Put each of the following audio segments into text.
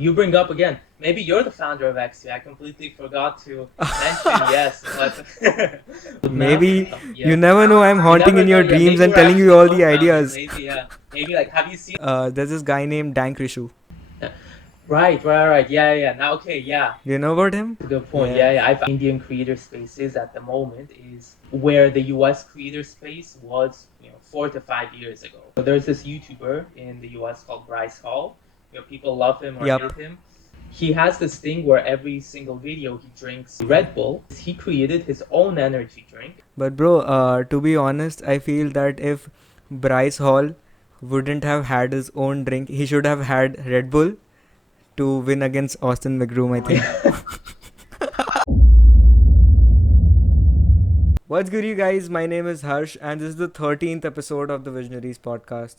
You bring up again, maybe you're the founder of Expy. I completely forgot to mention, yes, but Maybe yeah, you never know. I'm you haunting never in know. your Yeah, dreams maybe and we're telling you actually all the co-founders. ideas. Maybe, yeah, maybe like, have you seen? There's this guy named Dank Rishu. Right. Yeah. Now, okay, yeah. Do you know about him? Good point. Yeah. Yeah. I've Indian creator spaces at the moment is where the US creator space was, 4 to 5 years ago. So there's this YouTuber in the US called Bryce Hall. People love him or hate Yup. him. He has this thing where every single video he drinks Red Bull. He created his own energy drink. But bro, to be honest, I feel that if Bryce Hall wouldn't have had his own drink, he should have had Red Bull to win against Austin McBroom, I think. What's good, you guys? My name is Harsh, and this is the 13th episode of the Visionaries Podcast.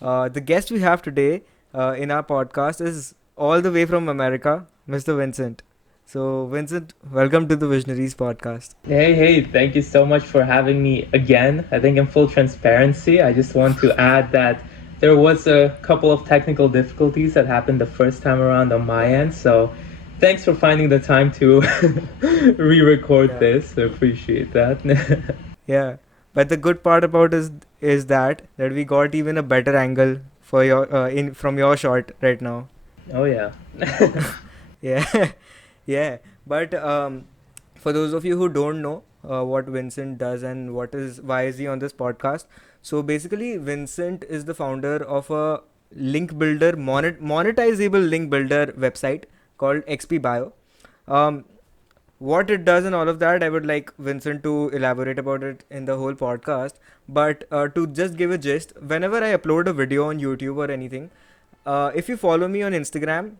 The guest we have today in our podcast is all the way from America, Mr. Vincent. So, Vincent, welcome to the Visionaries Podcast. Hey, thank you so much for having me again. I think in full transparency, I just want to add that there was a couple of technical difficulties that happened the first time around on my end. So thanks for finding the time to re-record this. I appreciate that. Yeah, but the good part about is that we got even a better angle for your in from your shot right now. Oh, yeah. Yeah, yeah. But for those of you who don't know what Vincent does and why is he on this podcast, so basically Vincent is the founder of a link builder monetizable link builder website called Expy.Bio. Um, what it does and all of that, I would like Vincent to elaborate about it in the whole podcast. But to just give a gist, whenever I upload a video on YouTube or anything, if you follow me on Instagram,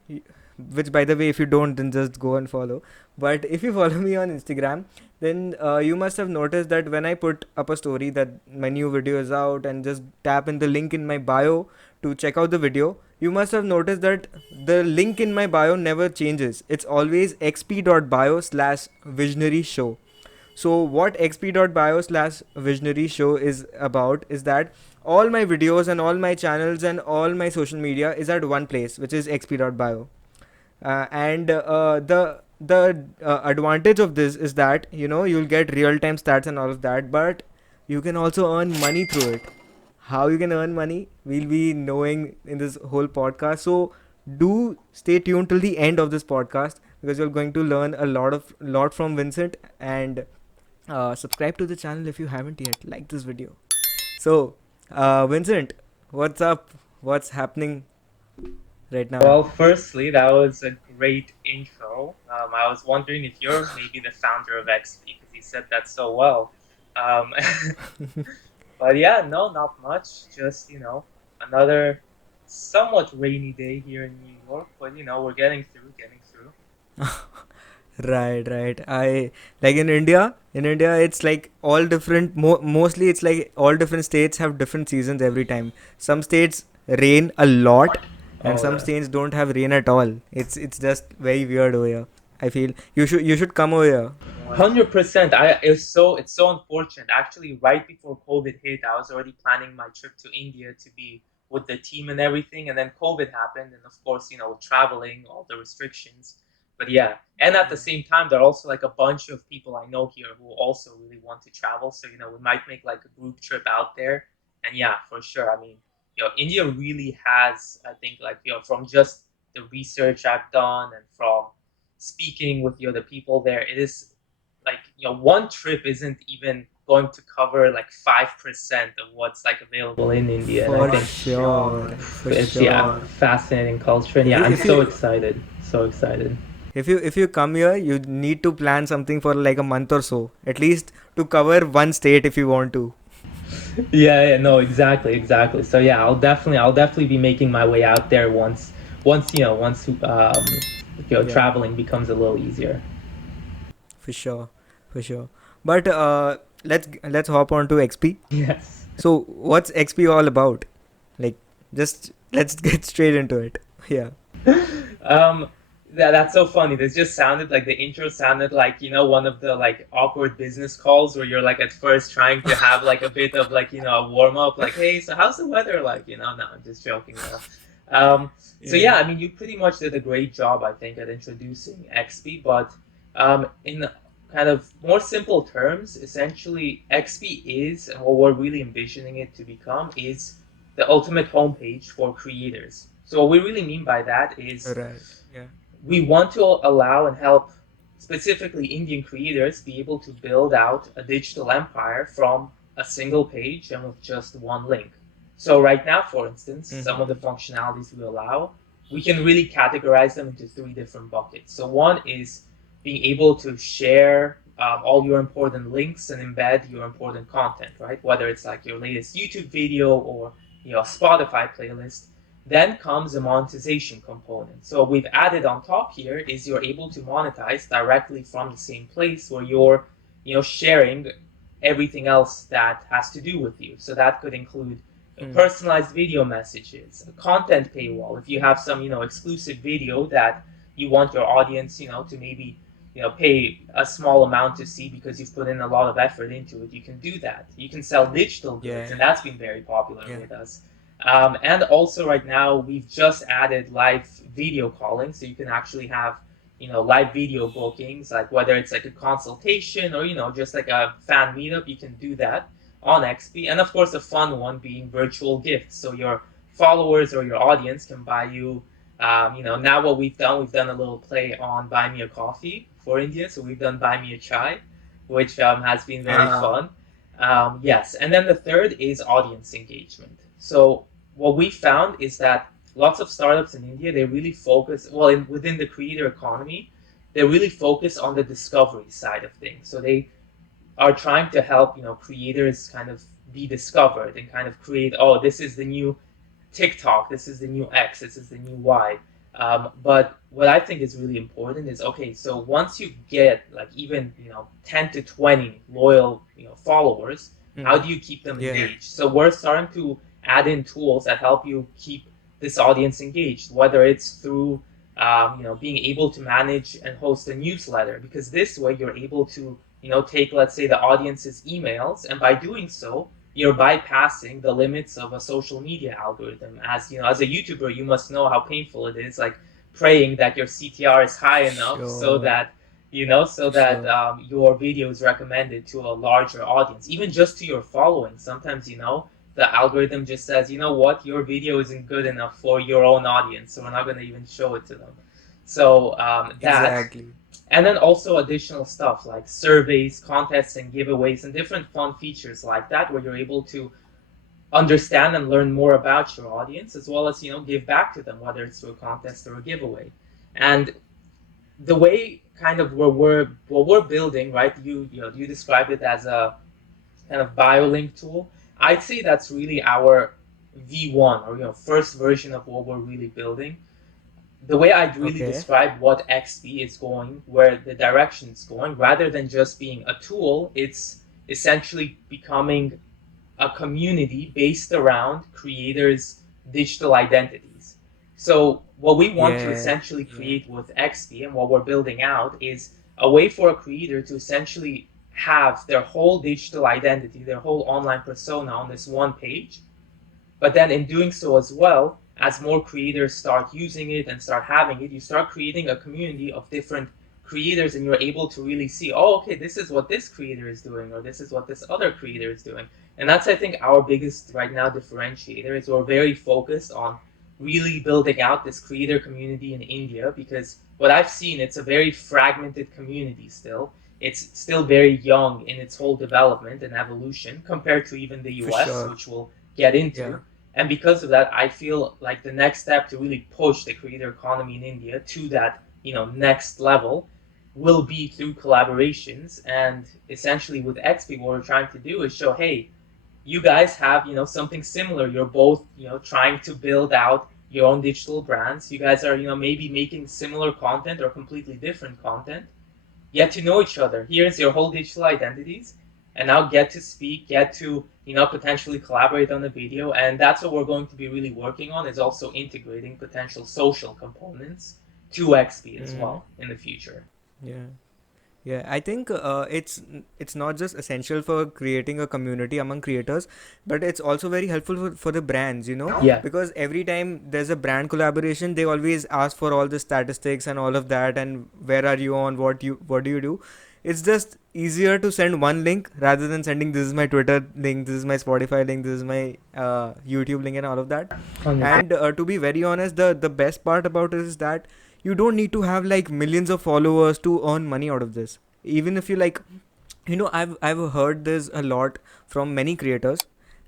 which by the way, if you don't, then just go and follow. But if you follow me on Instagram, then you must have noticed that when I put up a story that my new video is out and just tap in the link in my bio to check out the video, you must have noticed that the link in my bio never changes. It's always xp.bio/visionary show. So what xp.bio/visionary show is about is that all my videos and all my channels and all my social media is at one place, which is xp.bio. And the advantage of this is that you'll get real time stats and all of that, but you can also earn money through it. How you can earn money, we'll be knowing in this whole podcast. So do stay tuned till the end of this podcast because you're going to learn a lot from Vincent. And subscribe to the channel if you haven't yet. Like this video. So, Vincent, what's up? What's happening right now? Well, firstly, that was a great intro. I was wondering if you're maybe the founder of Expy because you said that so well. Um, but yeah, no, not much. Just, another somewhat rainy day here in New York, but we're getting through. Right. I like in India. In India, it's like all different. Mostly, it's like all different states have different seasons every time. Some states rain a lot, and Oh, some states don't have rain at all. It's just very weird over here. I feel you should come over here. 100%. It's so unfortunate. Actually, right before COVID hit, I was already planning my trip to India to be with the team and everything, and then COVID happened, and of course, traveling, all the restrictions. But yeah, and at the same time, there are also like a bunch of people I know here who also really want to travel. So we might make like a group trip out there, and yeah, for sure. I mean, India really has, I think, like from just the research I've done and from speaking with the people there, it is like one trip isn't even going to cover like 5% of what's like available in India, and I For think sure, for it's sure. fascinating culture, and If yeah, you I'm if so you excited, so excited. if you come here, you need to plan something for like a month or so, at least to cover one state if you want to. Yeah, no, exactly. So yeah, I'll definitely be making my way out there once Yeah, traveling becomes a little easier. for sure, for sure. But let's hop on to XP. Yes. So what's XP all about? Like, just let's get straight into it. Yeah. um that's so funny. This just sounded like the intro sounded like one of the like awkward business calls where you're like at first trying to have like a bit of like a warm up, like, hey, so how's the weather, like. No, I'm just joking. So yeah, I mean, you pretty much did a great job, I think, at introducing XP. But in kind of more simple terms, essentially, XP is, and what we're really envisioning it to become, is the ultimate homepage for creators. So what we really mean by that is Right. Yeah. we want to allow and help specifically Indian creators be able to build out a digital empire from a single page and with just one link. So right now, for instance, some of the Mm-hmm. functionalities we allow, we can really categorize them into three different buckets. So one is being able to share all your important links and embed your important content, right? Whether it's like your latest YouTube video or Spotify playlist. Then comes a monetization component. So we've added on top here is you're able to monetize directly from the same place where you're, sharing everything else that has to do with you. So that could include Mm. personalized video messages, a content paywall. If you have some, exclusive video that you want your audience, to maybe, pay a small amount to see because you've put in a lot of effort into it, you can do that. You can sell digital goods, Yeah. and that's been very popular Yeah. with us. And also right now we've just added live video calling, so you can actually have live video bookings, like whether it's like a consultation or just like a fan meetup, you can do that on XP. And of course, a fun one being virtual gifts, so your followers or your audience can buy you. Now what we've done a little play on buy me a coffee for India, so we've done buy me a chai, which has been very Ah. fun. Yes, and then the third is audience engagement. So what we found is that lots of startups in India, they really focus, well, within the creator economy, they really focus on the discovery side of things. So they are trying to help creators kind of be discovered and kind of create, oh, this is the new TikTok, this is the new X, this is the new Y. But what I think is really important is, okay, so once you get like even 10 to 20 loyal followers, how Mm. do you keep them Yeah. engaged? So we're starting to add in tools that help you keep this audience engaged, whether it's through being able to manage and host a newsletter, because this way you're able to take, let's say, the audience's emails, and by doing so you're bypassing the limits of a social media algorithm. As a YouTuber, you must know how painful it is, like praying that your CTR is high enough so Sure. that Sure. your video is recommended to a larger audience, even just to your following. Sometimes the algorithm just says, you know what, your video isn't good enough for your own audience, so we're not going to even show it to them. So that, Exactly. and then also additional stuff like surveys, contests, and giveaways, and different fun features like that, where you're able to understand and learn more about your audience, as well as give back to them, whether it's through a contest or a giveaway. And the way kind of what we're building, right? You described it as a kind of BioLink tool. I'd say that's really our V1, or first version of what we're really building. The way I'd really Okay. describe what XP is going, where the direction is going, rather than just being a tool, it's essentially becoming a community based around creators' digital identities. So, what we want to Yeah. essentially Yeah. create with XP and what we're building out is a way for a creator to essentially have their whole digital identity, their whole online persona on this one page. But then in doing so as well, as more creators start using it and start having it, you start creating a community of different creators, and you're able to really see, oh, okay, this is what this creator is doing, or this is what this other creator is doing. And that's, I think, our biggest right now differentiator is we're very focused on really building out this creator community in India, because what I've seen, it's a very fragmented community still. It's still very young in its whole development and evolution compared to even the For US, sure. which we'll get Yeah. into. And because of that, I feel like the next step to really push the creator economy in India to that next level will be through collaborations. And essentially with XP, what we're trying to do is show, hey, you guys have something similar. You're both trying to build out your own digital brands. You guys are maybe making similar content or completely different content. Get to know each other. Here's your whole digital identities, and now get to speak, get to potentially collaborate on the video, and that's what we're going to be really working on. Is also integrating potential social components to XP as Mm. well in the future. Yeah. Yeah, I think it's not just essential for creating a community among creators, but it's also very helpful for the brands, Yeah. because every time there's a brand collaboration, they always ask for all the statistics and all of that, and where are you on, what do you do. It's just easier to send one link rather than sending this is my Twitter link, this is my Spotify link, this is my YouTube link, and all of that. 100%. And to be very honest, the best part about it is that you don't need to have like millions of followers to earn money out of this. Even if you like, I've heard this a lot from many creators.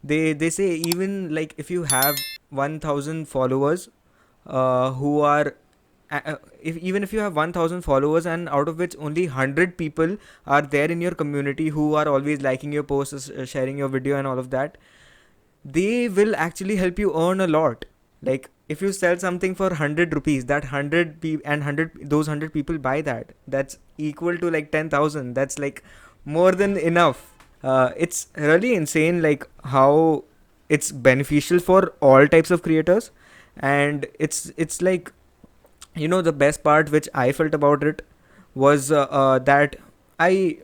They say even like if you have 1000 followers, who are if even if you have 1000 followers, and out of which only 100 people are there in your community who are always liking your posts, sharing your video and all of that, they will actually help you earn a lot. Like if you sell something for 100 rupees, that 100 and 100, those 100 people buy that, that's equal to like 10,000. That's like more than enough. It's really insane like how it's beneficial for all types of creators. And it's like, the best part which I felt about it was that I,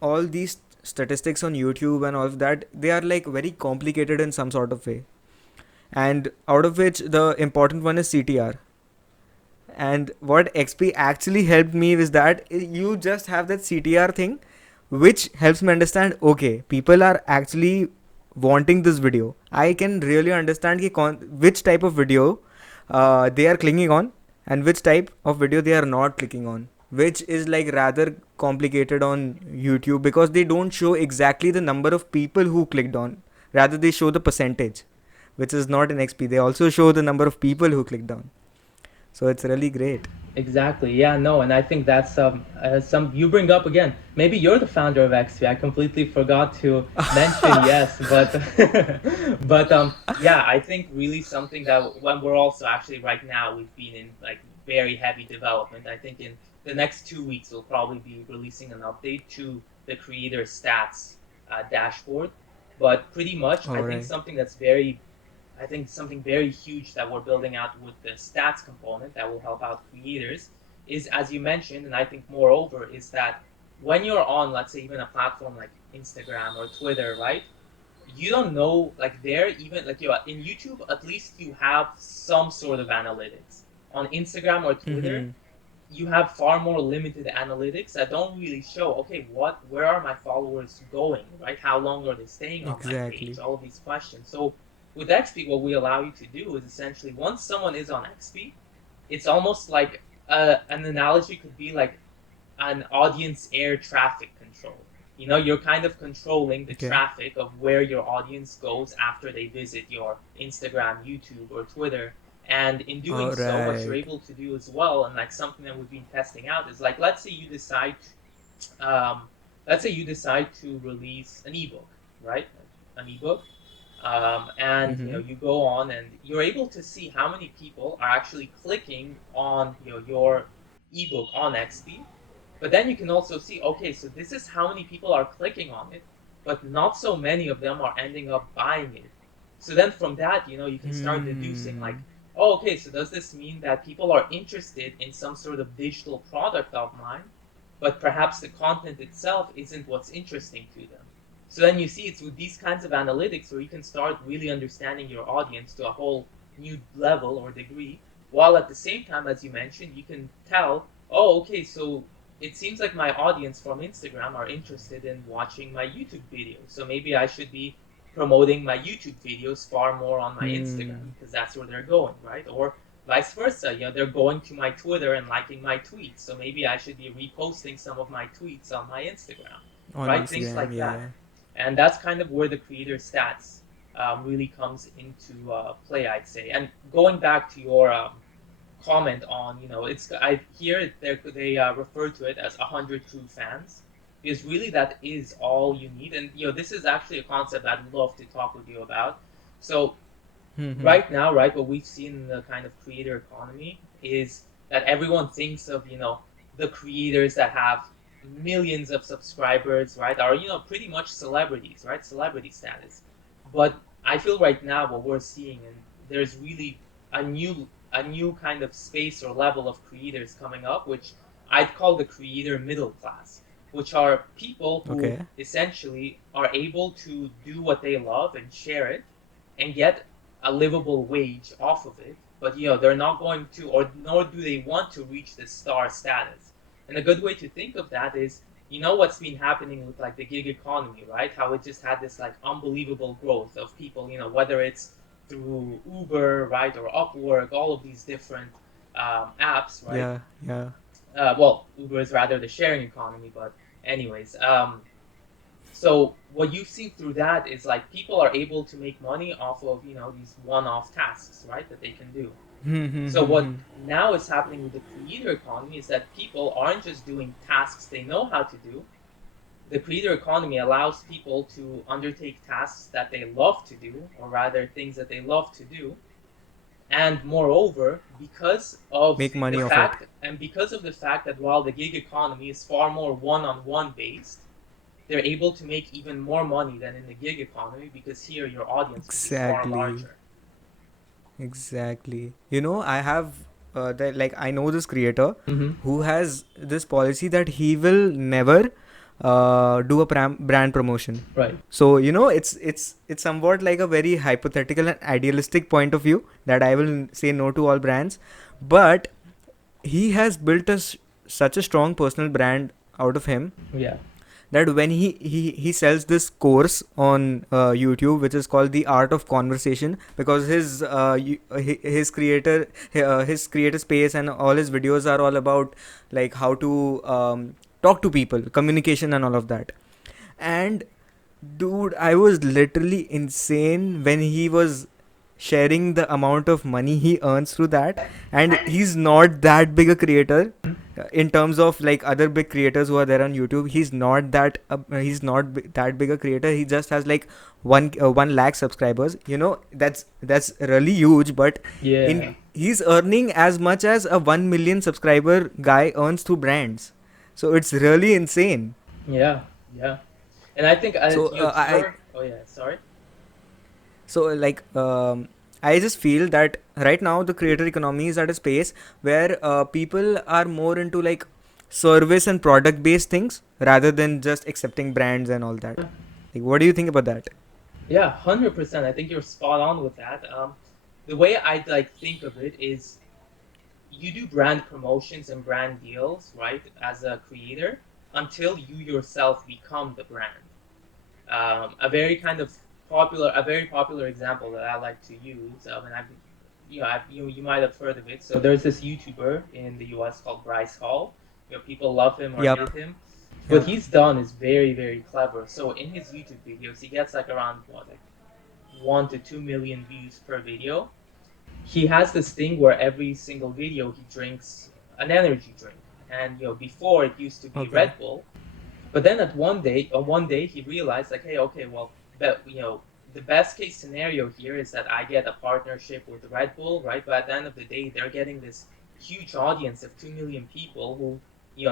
all these statistics on YouTube and all of that, they are like very complicated in some sort of way. And out of which the important one is CTR. And what XP actually helped me is that you just have that CTR thing, which helps me understand, okay, people are actually wanting this video. I can really understand which type of video they are clicking on, and which type of video they are not clicking on, which is like rather complicated on YouTube, because they don't show exactly the number of people who clicked on, rather they show the percentage, which is not in XP. They also show the number of people who clicked on. So it's really great. Exactly. Yeah, no, and I think that's some you bring up again. Maybe you're the founder of Expy. I completely forgot to mention, yes, but yeah, I think really something that when we're also actually right now we've been in like very heavy development. I think in the next 2 weeks we'll probably be releasing an update to the creator stats dashboard. But pretty much, All I think right. something that's very I think something very huge that we're building out with the stats component that will help out creators is, as you mentioned, and I think moreover, is that when you're on, let's say, even a platform like Instagram or Twitter, right? You don't know, like, there, even, like, in YouTube, at least you have some sort of analytics. On Instagram or Twitter, Mm-hmm. you have far more limited analytics that don't really show, okay, where are my followers going, right? How long are they staying on my page? Exactly. All of these questions. So with XP, what we allow you to do is essentially once someone is on XP, it's almost like an analogy could be like an audience air traffic control. You're kind of controlling the Okay. traffic of where your audience goes after they visit your Instagram, YouTube, or Twitter. And in doing All so, what you're right. able to do as well, and like something that we've been testing out, is like um, let's say you decide to release an ebook, right? An ebook, and Mm-hmm. you go on and you're able to see how many people are actually clicking on your ebook on XP. But then you can also see, okay, so this is how many people are clicking on it, but not so many of them are ending up buying it. So then from that, you can start deducing like, Hmm. oh, okay, so does this mean that people are interested in some sort of digital product of mine, but perhaps the content itself isn't what's interesting to them? So then you see it's with these kinds of analytics where you can start really understanding your audience to a whole new level or degree, while at the same time, as you mentioned, you can tell, oh, okay, so it seems like my audience from Instagram are interested in watching my YouTube videos. So maybe I should be promoting my YouTube videos far more on my Instagram Hmm. because that's where they're going, right? Or vice versa, they're going to my Twitter and liking my tweets. So maybe I should be reposting some of my tweets on my Instagram, On right? Things Instagram, like that. yeah. And that's kind of where the creator stats really comes into play, I'd say. And going back to your comment on, it's I hear they refer to it as 100 true fans because really that is all you need. And this is actually a concept I'd love to talk with you about. So Mm-hmm. right now, right, what we've seen in the kind of creator economy is that everyone thinks of, the creators that have millions of subscribers, right, are, pretty much celebrities, right, celebrity status. But I feel right now what we're seeing, and there's really a new kind of space or level of creators coming up, which I'd call the creator middle class, which are people who Okay. essentially are able to do what they love and share it and get a livable wage off of it. But they're not going to, or nor do they want to reach the star status. And a good way to think of that is, what's been happening with like the gig economy, right? How it just had this like unbelievable growth of people, whether it's through Uber, right, or Upwork, all of these different apps, right? Yeah. Yeah. Well, Uber is rather the sharing economy, but anyways, so what you've seen through that is like people are able to make money off of these one-off tasks, right, that they can do. So what now is happening with the creator economy is that people aren't just doing tasks they know how to do. The creator economy allows people to undertake tasks that they love to do, or rather things that they love to do. And moreover, Make money off it. because of the fact that while the gig economy is far more one-on-one based, they're able to make even more money than in the gig economy because here your audience will be far Exactly. larger. Exactly. I have like I know this creator Mm-hmm. who has this policy that he will never do a brand promotion. Right. So it's somewhat like a very hypothetical and idealistic point of view that I will say no to all brands, but he has built such a strong personal brand out of him Yeah. that when he sells this course on YouTube, which is called the Art of Conversation, because his creator space and all his videos are all about like how to talk to people, communication, and all of that. And dude, I was literally insane when he was sharing the amount of money he earns through that. And he's not that big a creator in terms of like other big creators who are there on YouTube. He's not that big a creator. He just has like 1 lakh subscribers. That's really huge. But Yeah. in he's earning as much as a 1 million subscriber guy earns through brands. So it's really insane. Yeah. Yeah. And I think So to your oh yeah, sorry. So, like, I just feel that right now the creator economy is at a space where people are more into like service and product based things rather than just accepting brands and all that. Like, what do you think about that? Yeah, 100%. I think you're spot on with that. The way I like think of it is you do brand promotions and brand deals, right, as a creator until you yourself become the brand. A very popular example that I like to use, and you might have heard of it. So there's this YouTuber in the US called Bryce Hall. People love him or hate Yup. him. What Yup. he's done is very, very clever. So in his YouTube videos, he gets like around what, like 1 to 2 million views per video. He has this thing where every single video he drinks an energy drink, and before it used to be Okay. Red Bull, but then one day he realized like, hey, okay, well, but the best case scenario here is that I get a partnership with Red Bull, right? But at the end of the day, they're getting this huge audience of 2 million people who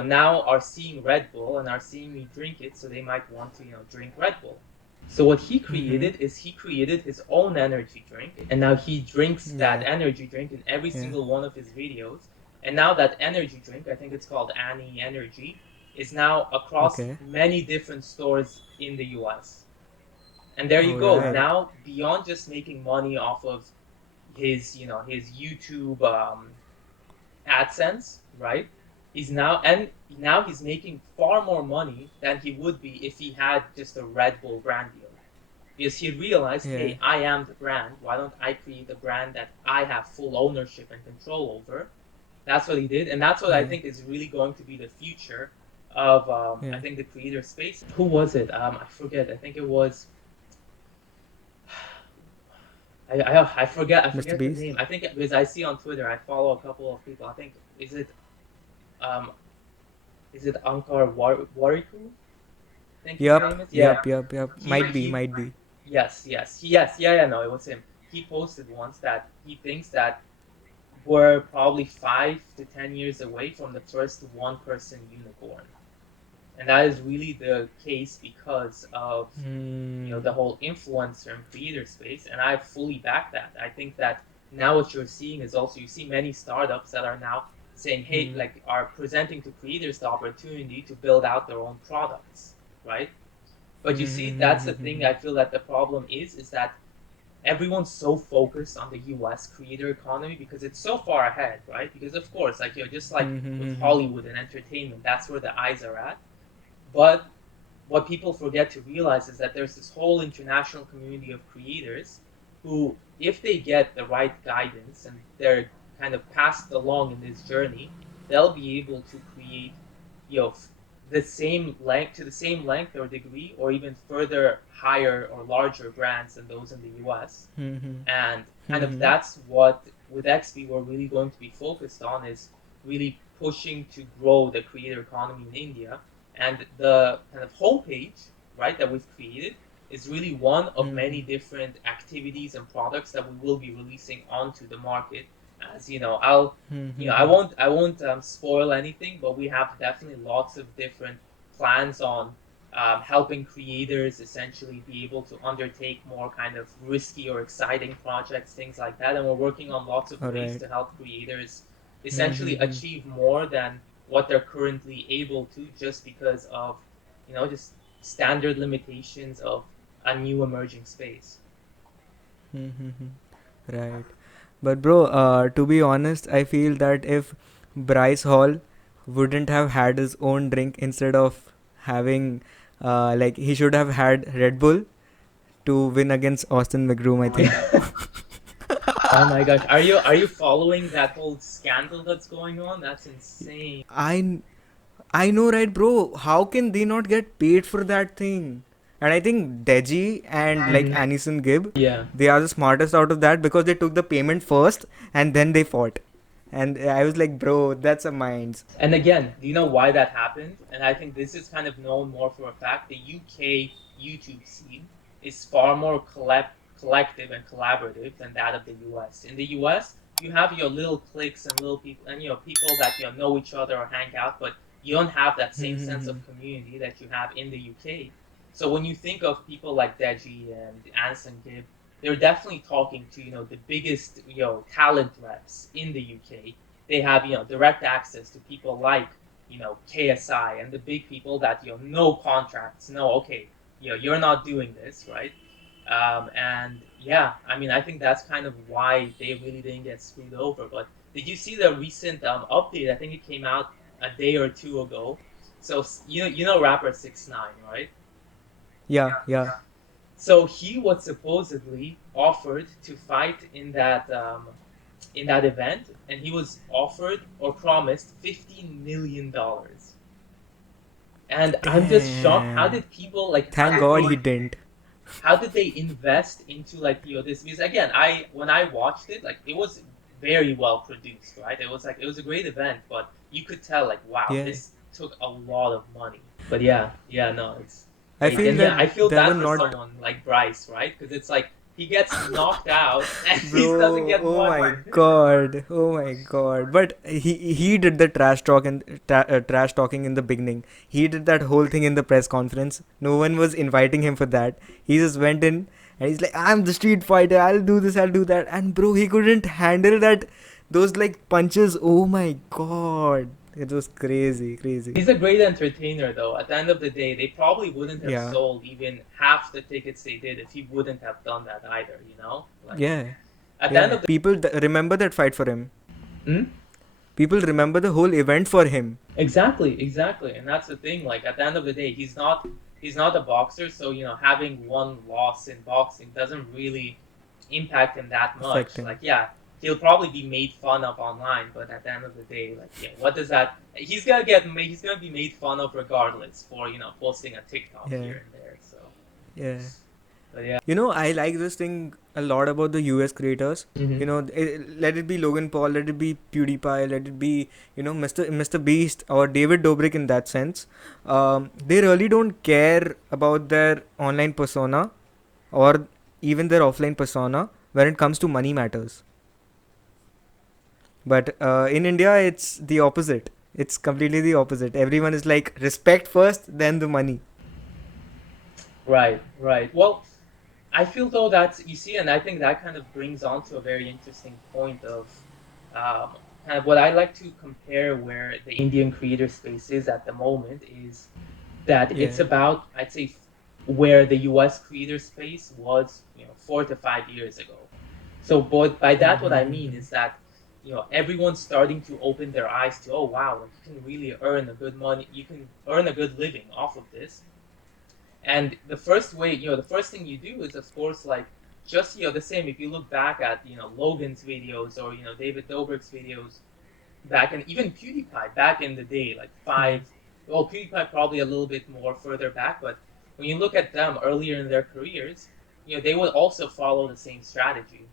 now are seeing Red Bull and are seeing me drink it, so they might want to drink Red Bull. So what he Mm-hmm. created is he created his own energy drink, and now he drinks that Yeah. energy drink in every Yeah. single one of his videos. And now that energy drink, I think it's called Annie Energy, is now across Okay. many different stores in the US. And there you All go. right. Now, beyond just making money off of his YouTube AdSense, right? Now he's making far more money than he would be if he had just a Red Bull brand deal. Because he realized, Yeah. hey, I am the brand. Why don't I create a brand that I have full ownership and control over? That's what he did, and that's what I Yeah. think is really going to be the future of I Yeah. think the creator space. Who was it? I forget. I think it was. I Mr. forget the Beast. name. I think because I see on Twitter, I follow a couple of people. I think um is it Ankar Wariku? I think his Yup. name is. Yeah. Yup. Yup. Yup. Might be. He Might be. yes, yeah, no, it was him. He posted once that he thinks that we're probably 5 to 10 years away from the first one-person unicorn, and that is really the case because of Hmm. the whole influencer and creator space, and I fully back that. I think that now what you're seeing is also you see many startups that are now saying, hey, Hmm. like are presenting to creators the opportunity to build out their own products, right? But you see, that's the thing. I feel that the problem is that everyone's so focused on the US creator economy because it's so far ahead, right? Because of course, like just like with Hollywood and entertainment, that's where the eyes are at. But what people forget to realize is that there's this whole international community of creators who, if they get the right guidance and they're kind of passed along in this journey, they'll be able to create, you know, the same length to the same length or degree, or even further higher or larger brands than those in the US. And kind of that's what with XP we're really going to be focused on is really pushing to grow the creator economy in India. And the kind of homepage, right, that we've created is really one of many different activities and products that we will be releasing onto the market. As you know, I won't spoil anything, but we have definitely lots of different plans on helping creators essentially be able to undertake more kind of risky or exciting projects, things like that. And we're working on lots of All ways right. to help creators essentially achieve more than what they're currently able to just because of, just standard limitations of a new emerging space. Right. But bro, to be honest, I feel that if Bryce Hall wouldn't have had his own drink instead of having, like he should have had Red Bull to win against Austin McBroom, I think. Oh my gosh, are you following that whole scandal that's going on? That's insane. I I know, right, bro? How can they not get paid for that thing? And I think Deji and like Mhm. Anison Gibb, Yeah. they are the smartest out of that because they took the payment first and then they fought. And I was like, bro, that's a minds. And again, do you know why that happened? And I think this is kind of known more for a fact. The UK YouTube scene is far more collective and collaborative than that of the US. In the US, you have your little cliques and little people, and people that know each other or hang out, but you don't have that same sense of community that you have in the UK. So when you think of people like Deji and Anson Gibb, they're definitely talking to the biggest talent reps in the UK. They have direct access to people like KSI and the big people that no contracts, no, okay, you're not doing this, right? And yeah, I mean, I think that's kind of why they really didn't get screwed over. But did you see the recent update? I think it came out a day or two ago. So you know rapper 6ix9ine, right? Yeah, yeah. So he was supposedly offered to fight in that event, and he was offered or promised $15 million. And I'm just shocked. How Damn. did people like? How Thank did God he they? didn't. How did they invest into like this? Because again, I when I watched it, like it was very well produced, right? It was a great event, but you could tell like, wow, Yeah. this took a lot of money. But yeah, yeah, no, it's I crazy. feel And yeah, that I feel there were bad for not. someone like Bryce, right? Because it's like he gets knocked out and he doesn't Bro, get oh my money. god, oh my god. But he did the trash talk and trash talking in the beginning. He did that whole thing in the press conference. No one was inviting him for that. He just went in and he's like, "I'm the street fighter. I'll do this. I'll do that." And bro, he couldn't handle that. Those like punches. Oh my god, it was crazy, crazy. He's a great entertainer, though. At the end of the day, they probably wouldn't have Yeah, sold even half the tickets they did if he wouldn't have done that either. Like yeah, at the end yeah. of the People remember that fight for him. Hmm? People remember the whole event for him. Exactly, exactly, and that's the thing. Like at the end of the day, he's not a boxer, so having one loss in boxing doesn't really impact him that Affect much. him. Like yeah, he'll probably be made fun of online, but at the end of the day, like yeah, what does that? He's gonna be made fun of regardless for posting a TikTok Yeah, here and there. So, yeah. but yeah. You know, I like this thing a lot about the US creators. Hmm. You know, let it be Logan Paul, let it be PewDiePie, let it be, Mr. Beast or David Dobrik in that sense. They really don't care about their online persona or even their offline persona when it comes to money matters. But in India, it's the opposite. It's completely the opposite. Everyone is like respect first, then the money. Right, right. Well, I feel though that you see, and I think that kind of brings on to a very interesting point of what I like to compare where the Indian creator space is at the moment is that Yeah. it's about, I'd say, where the US creator space was, 4 to 5 years ago. So, but by that, what I mean is that, everyone's starting to open their eyes to, oh wow, like you can really earn a good money, you can earn a good living off of this. And the first way, the first thing you do is, of course, like just, the same. If you look back at, Logan's videos or, David Dobrik's videos, back and even PewDiePie back in the day, like Hmm. well, PewDiePie probably a little bit more further back, but when you look at them earlier in their careers, they would also follow the same strategy,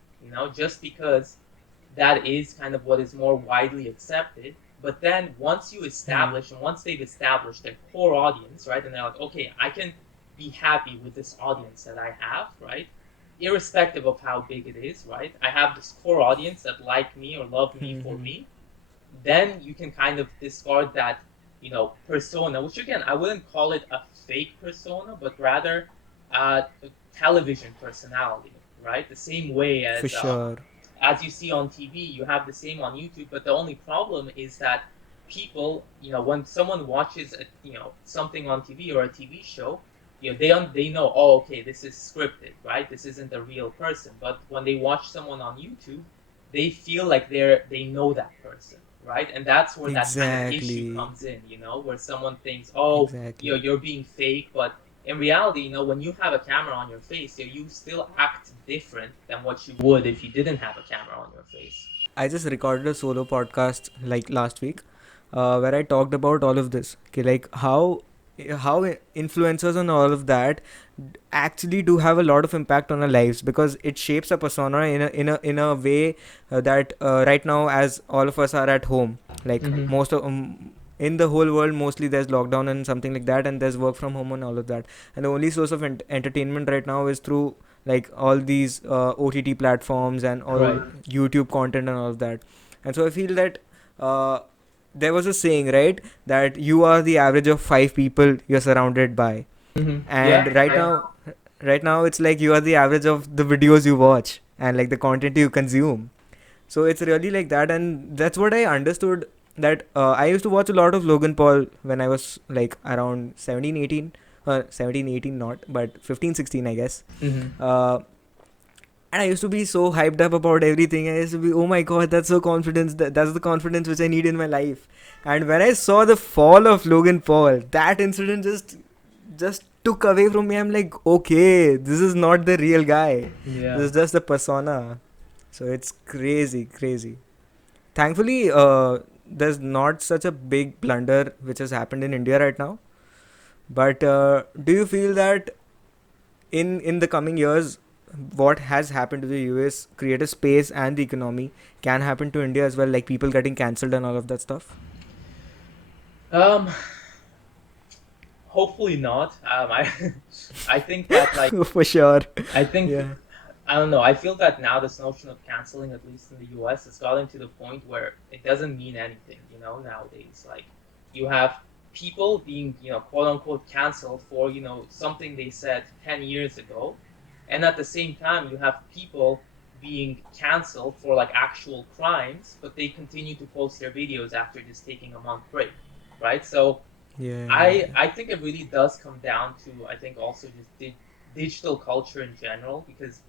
just because that is kind of what is more widely accepted. But then once you Hmm. establish, and once they've established their core audience, right, and they're like, okay, I can be happy with this audience that I have, right? Irrespective of how big it is, right? I have this core audience that like me or love me for Hmm. me, then you can kind of discard that, persona, which again, I wouldn't call it a fake persona, but rather a television personality, right? The same way For sure. as you see on TV, you have the same on YouTube, but the only problem is that people, when someone watches something on TV or a TV show, they know, oh, okay, this is scripted, right? This isn't a real person. But when they watch someone on YouTube, they feel like they know that person, right? And that's where that kind of issue Exactly. comes in, where someone thinks, oh, Exactly. you're being fake, but in reality, when you have a camera on your face, you still act different than what you would if you didn't have a camera on your face. I just recorded a solo podcast like last week, where I talked about all of this. Okay, like how influencers and all of that actually do have a lot of impact on our lives, because it shapes a persona in a way that right now, as all of us are at home, like Mm-hmm. most of in the whole world, mostly there's lockdown and something like that, and there's work from home and all of that, and the only source of entertainment right now is through like all these OTT platforms and all Right. YouTube content and all of that. And so I feel that uh, there was a saying, right, that you are the average of five people you're surrounded by. Mm-hmm. And Yeah. right now it's like you are the average of the videos you watch and like the content you consume. So it's really like that, and that's what I understood. That I used to watch a lot of Logan Paul when I was like around 17, 18. 17, 18 not, but 15, 16, I guess. Mm-hmm. uh, and I used to be so hyped up about everything. I used to be, oh my god, that's so confidence. That's the confidence which I need in my life. And when I saw the fall of Logan Paul, that incident just took away from me. I'm like, okay, this is not the real guy. This Yeah. is just a persona. So it's crazy, crazy. Thankfully, there's not such a big blunder which has happened in India right now. But do you feel that in the coming years, what has happened to the US creative space and the economy can happen to India as well, like people getting cancelled and all of that stuff? Um. Hopefully not. I think that like For sure. I think Yeah. I don't know. I feel that now this notion of canceling, at least in the US, has gotten to the point where it doesn't mean anything, nowadays. Like you have people being, quote unquote canceled for, something they said 10 years ago. And at the same time, you have people being canceled for like actual crimes, but they continue to post their videos after just taking a month break, right? So Yeah. I think it really does come down to, I think, also just digital culture in general, because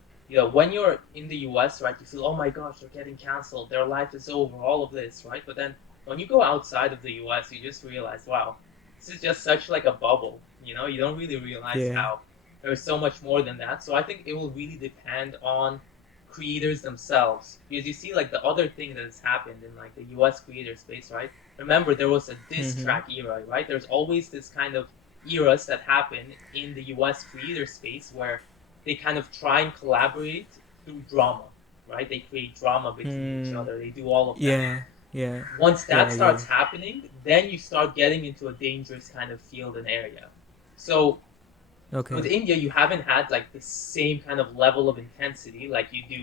when you're in the US, right, you feel, oh my gosh, they're getting canceled, their life is over, all of this, right? But then when you go outside of the US, you just realize, wow, this is just such like a bubble. You don't really realize Yeah. how there's so much more than that. So I think it will really depend on creators themselves, because you see like the other thing that has happened in like the US creator space, right? Remember, there was a diss Mm-hmm. track era, right? There's always this kind of eras that happen in the US creator space where they kind of try and collaborate through drama, right? They create drama between each Hmm. other, they do all of that. Yeah. Yeah. Once that Yeah. Yeah. starts happening, then you start getting into a dangerous kind of field and area. So with Okay. India, you haven't had like the same kind of level of intensity like you do,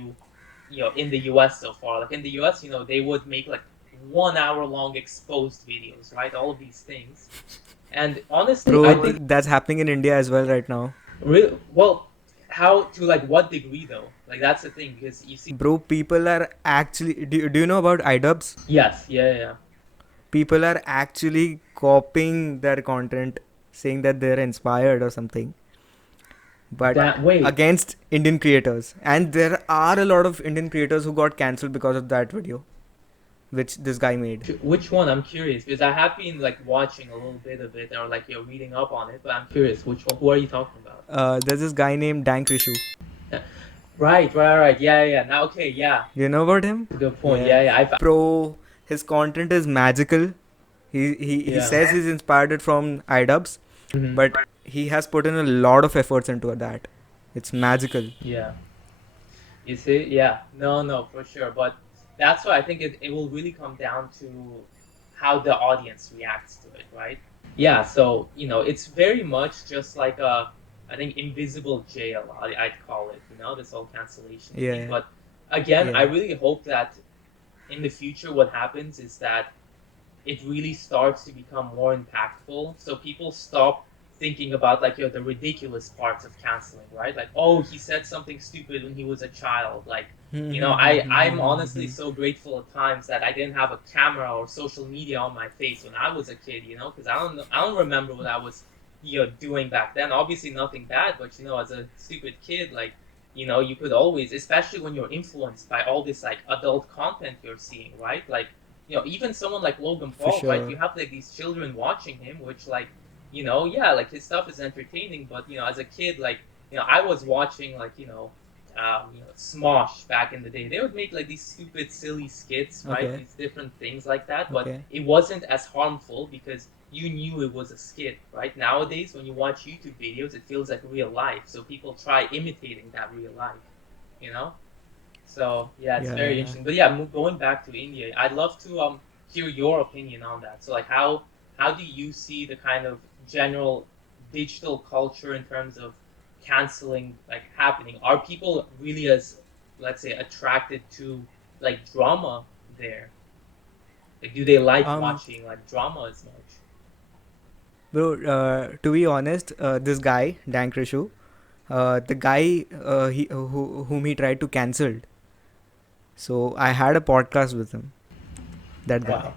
in the US so far. Like in the US, they would make like 1 hour long exposed videos, right? All of these things. And honestly, I Bro, think that's happening in India as well right now. well, How to like what degree though? Like that's the thing because you see. Bro, people are actually. Do you know about iDubbbz? Yes, yeah, yeah, yeah. People are actually copying their content, saying that they're inspired or something, but That wait, against Indian creators. And there are a lot of Indian creators who got cancelled because of that video, which this guy made. which one? I'm curious because I have been like watching a little bit of it or like you're reading up on it, but I'm curious which one. Who are you talking about? There's this guy named Dank Rishu. Yeah. Right. Yeah, yeah. Now, okay, yeah. You know about him? Good point. Yeah. Yeah, yeah. Bro, his content is magical. He Yeah. says he's inspired it from iDubbbz, Mhm. but he has put in a lot of efforts into that. It's magical. Yeah. You see? Yeah. No, no, for sure. But that's why I think it will really come down to how the audience reacts to it, right? Yeah. So, it's very much just like I think, invisible jail, I'd call it, this whole cancellation thing. Yeah, But again, I yeah. really hope that in the future, what happens is that it really starts to become more impactful. So people stop thinking about like the ridiculous parts of canceling, right? Like, oh, he said something stupid when he was a child. Like, I'm honestly so grateful at times that I didn't have a camera or social media on my face when I was a kid, because I don't remember what I was doing back then. Obviously nothing bad, but as a stupid kid, like, you could always, especially when you're influenced by all this like adult content you're seeing, right? Like, even someone like Logan For Paul, right? You sure. have like these children watching him, which like, yeah, like his stuff is entertaining, but as a kid, like, I was watching like, Smosh back in the day. They would make like these stupid, silly skits, right? Okay. These different things like that, but Okay. it wasn't as harmful because you knew it was a skit, right? Nowadays, when you watch YouTube videos, it feels like real life, so people try imitating that real life, you know? So yeah, it's very Yeah. interesting. But yeah, going back to India, I'd love to hear your opinion on that. So like, how do you see the kind of general digital culture in terms of canceling like happening? Are people really as, let's say, attracted to like drama there? Like, do they like Um, watching like drama as much? bro. To be honest, this guy Dank Rishu, the guy whom he tried to cancel. So I had a podcast with him. That guy. Wow.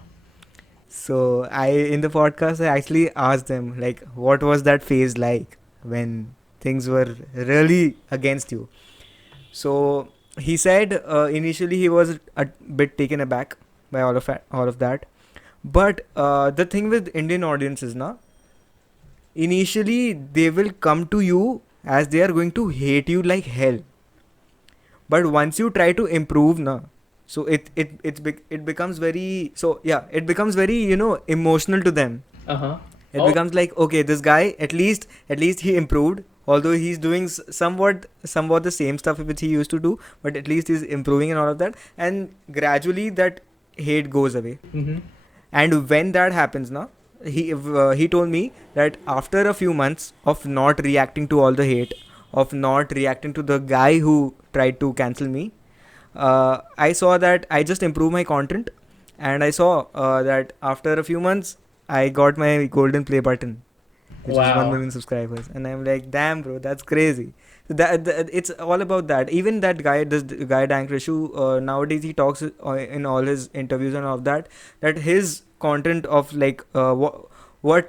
So in the podcast I actually asked him like, what was that phase like when things were really against you. So he said initially he was a bit taken aback by all of that. But the thing with Indian audiences, na, initially they will come to you as they are going to hate you like hell. But once you try to improve, na, so it becomes very, so yeah, it becomes very, emotional to them. Uh-huh. It Oh. becomes like, okay, this guy at least he improved, although he's doing somewhat the same stuff which he used to do, but at least he's improving and all of that, and gradually that hate goes away. Mm-hmm. And when that happens now, he told me that after a few months of not reacting to all the hate, of not reacting to the guy who tried to cancel me, I saw that I just improved my content, and I saw that after a few months I got my golden play button, which is 1 Wow. million subscribers, and I'm like, damn, bro, that's crazy. That it's all about that. Even that guy, this guy Dank Rishu, nowadays he talks in all his interviews and all of that, that his content of like what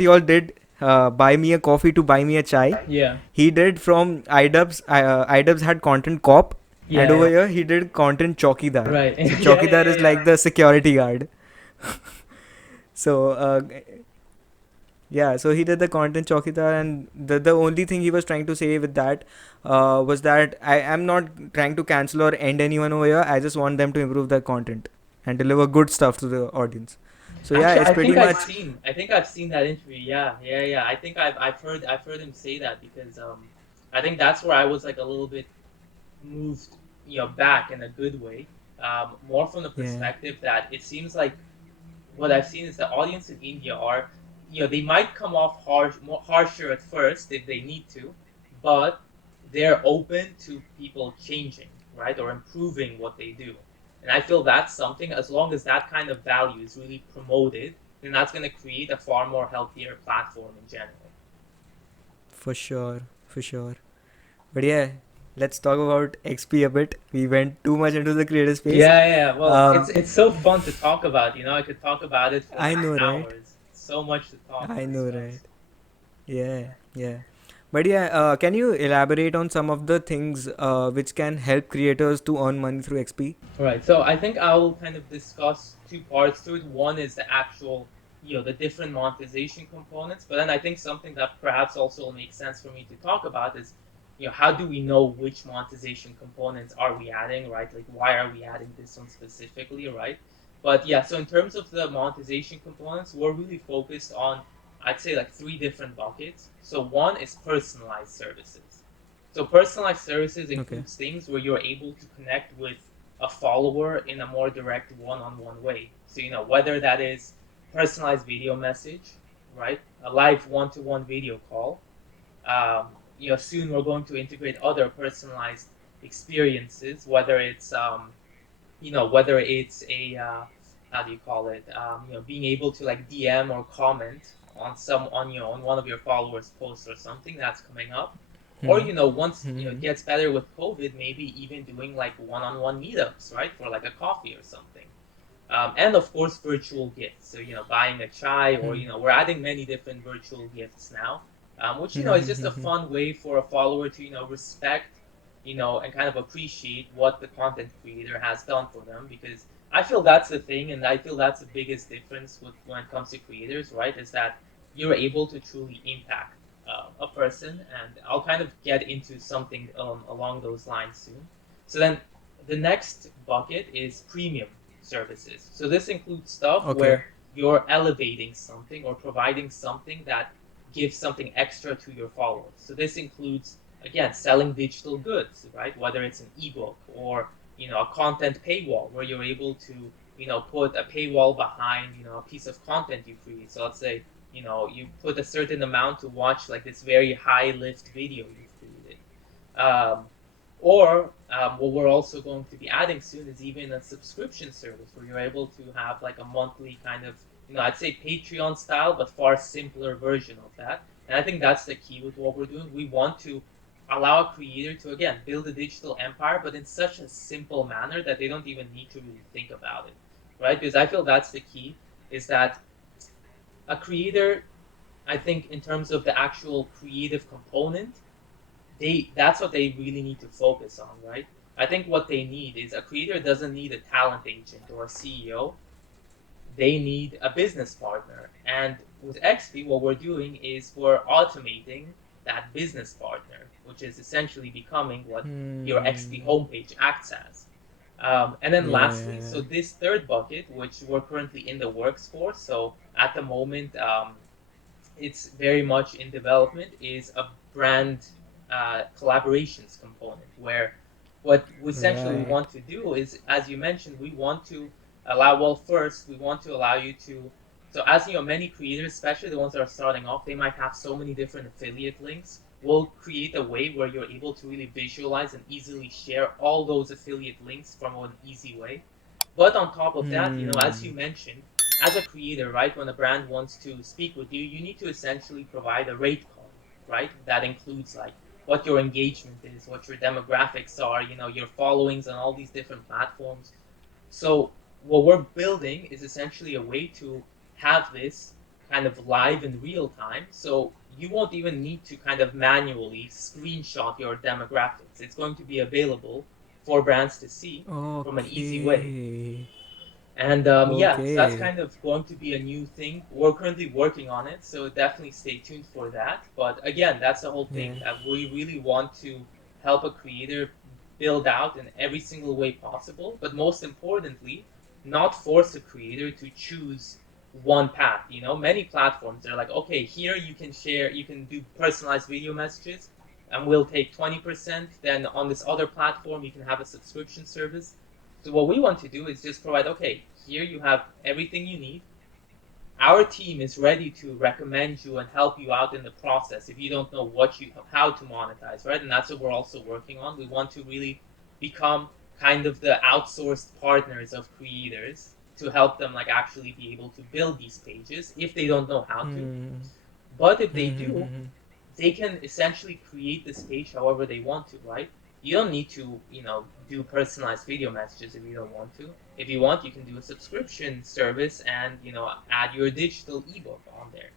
he all did, buy me a coffee to buy me a chai, Yeah. he did from iDubbbz. iDubbbz had content cop, and Yeah, over yeah. here he did content chowkidar. Right. So Yeah, chowkidar yeah, is yeah. like the security guard. So yeah, so he did the content chowkidar, and the only thing he was trying to say with that was that I am not trying to cancel or end anyone over here. I just want them to improve their content and deliver good stuff to the audience. So yeah, Actually, it's I pretty think I've much. seen. I think I've seen that interview. Yeah, yeah, yeah. I think I've heard him say that because I think that's where I was like a little bit moved, back in a good way. More from the Yeah. perspective that it seems like what I've seen is the audience in India are, they might come off more harsher at first if they need to, but they're open to people changing, right, or improving what they do. And I feel that's something, as long as that kind of value is really promoted, then that's going to create a far more healthier platform in general. For sure, for sure. But yeah, let's talk about XP a bit. We went too much into the creative space. Yeah, yeah. Well, it's Um, it's so fun to talk about. I could talk about it for I like know, right? hours. So much to talk I to know, right? discuss. Yeah, yeah. But yeah, can you elaborate on some of the things which can help creators to earn money through XP? All right. So I think I'll kind of discuss two parts to it. One is the actual, the different monetization components. But then I think something that perhaps also makes sense for me to talk about is, how do we know which monetization components are we adding, right? Like, why are we adding this one specifically, right? But yeah, so in terms of the monetization components, we're really focused on, I'd say, like three different buckets. So one is personalized services. So personalized services Okay. includes things where you're able to connect with a follower in a more direct one-on-one way. So whether that is personalized video message, right, a live one-to-one video call. Soon we're going to integrate other personalized experiences, whether it's a how do you call it, being able to like DM or comment on one of your followers' posts or something that's coming up, or Hmm. once it Hmm. gets better with COVID, maybe even doing like one-on-one meetups, right, for like a coffee or something. And of course, virtual gifts. So, buying a chai, or, Hmm. we're adding many different virtual gifts now, which, Hmm. is Hmm. just Hmm. a Hmm. fun way for a follower to, respect, and kind of appreciate what the content creator has done for them. Because I feel that's the thing, and I feel that's the biggest difference when it comes to creators, right? Is that you're able to truly impact a person. And I'll kind of get into something along those lines soon. So then the next bucket is premium services. So this includes stuff Okay. where you're elevating something or providing something that gives something extra to your followers. So this includes, again, selling digital goods, right? Whether it's an ebook or a content paywall where you're able to put a paywall behind a piece of content you create. So let's say you put a certain amount to watch like this very high lift video you've created. Um, or what we're also going to be adding soon is even a subscription service where you're able to have like a monthly kind of, I'd say Patreon style, but far simpler version of that. And I think that's the key with what we're doing. We want to allow a creator to, again, build a digital empire, but in such a simple manner that they don't even need to really think about it, right? Because I feel that's the key, is that a creator, I think, in terms of the actual creative component, that's what they really need to focus on, right? I think what they need is a creator doesn't need a talent agent or a CEO. They need a business partner. And with XP, what we're doing is we're automating that business partner, which is essentially becoming what your XP Hmm. homepage acts as. And then Yeah, lastly, yeah, so this third bucket, which we're currently in the works for, so at the moment, it's very much in development, is a brand collaborations component where what we yeah. essentially Right. want to do is, as you mentioned, we want to allow, well, first we want to allow you to, so as many creators, especially the ones that are starting off, they might have so many different affiliate links. We'll create a way where you're able to really visualize and easily share all those affiliate links from an easy way. But on top of that, as you Hmm. mentioned, as a creator, right, when a brand wants to speak with you, you need to essentially provide a rate card, right? That includes like what your engagement is, what your demographics are, your followings on all these different platforms. So what we're building is essentially a way to have this kind of live in real time. So you won't even need to kind of manually screenshot your demographics. It's going to be available for brands to see from an easy way. Okay. And yeah, so that's Okay. kind of going to be a new thing. We're currently working on it, so definitely stay tuned for that. But again, that's the whole Yeah. thing, that we really want to help a creator build out in every single way possible, but most importantly, not force a creator to choose one path. Many platforms are like, okay, here you can share, you can do personalized video messages, and we'll take 20%. Then on this other platform, you can have a subscription service. So what we want to do is just provide, okay, here you have everything you need. Our team is ready to recommend you and help you out in the process if you don't know how to monetize, right? And that's what we're also working on. We want to really become kind of the outsourced partners of creators to help them like actually be able to build these pages if they don't know how to. Hmm. But if they Hmm. Hmm. do, Hmm. they can essentially create this page however they want to, right? You don't need to, do personalized video messages if you don't want to. If you want, you can do a subscription service and, add your digital ebook on there,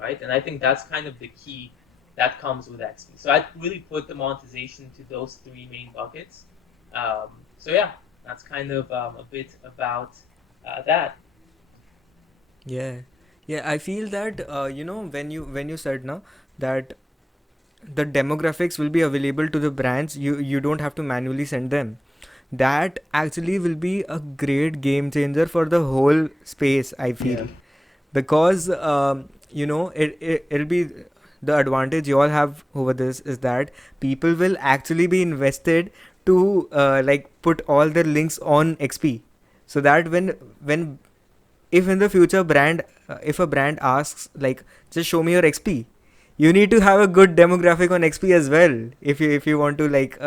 right? And I think that's kind of the key that comes with Expy. So I'd really put the monetization to those three main buckets. So yeah, that's kind of a bit about that. Yeah, yeah. I feel that when you said now that the demographics will be available to the brands, you don't have to manually send them. That actually will be a great game changer for the whole space. I Yeah. feel because it'll be the advantage you all have over this is that people will actually be invested to like put all their links on XP, so that when if in the future brand if a brand asks like just show me your XP, you need to have a good demographic on XP as well if you want to like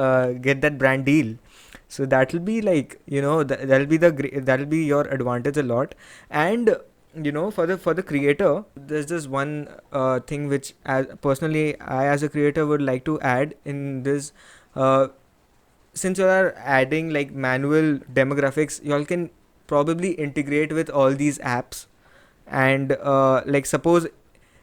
get that brand deal. So that'll be like that'll be your advantage a lot. And for the creator, there's just one thing which as personally I as a creator would like to add in this. uh, since you are adding like manual demographics, y'all can probably integrate with all these apps. And like suppose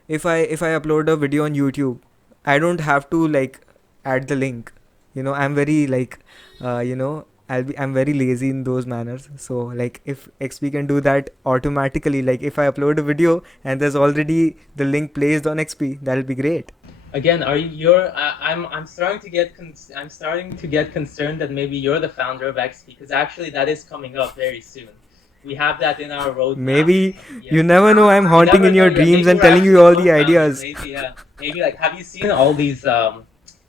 if I upload a video on YouTube, I don't have to like add the link. I'm very like I'm very lazy in those manners. So like if XP can do that automatically, like if I upload a video and there's already the link placed on XP, that'll be great. Again, are you? You're. I'm starting to get. I'm starting to get concerned that maybe you're the founder of Expy, because actually that is coming up very soon. We have that in our roadmap. Maybe Yeah. you never know. I'm You haunting never in know. your Yeah. dreams Maybe and we're telling you actually all the co-founders. ideas. Maybe. Yeah. Maybe like, have you seen all these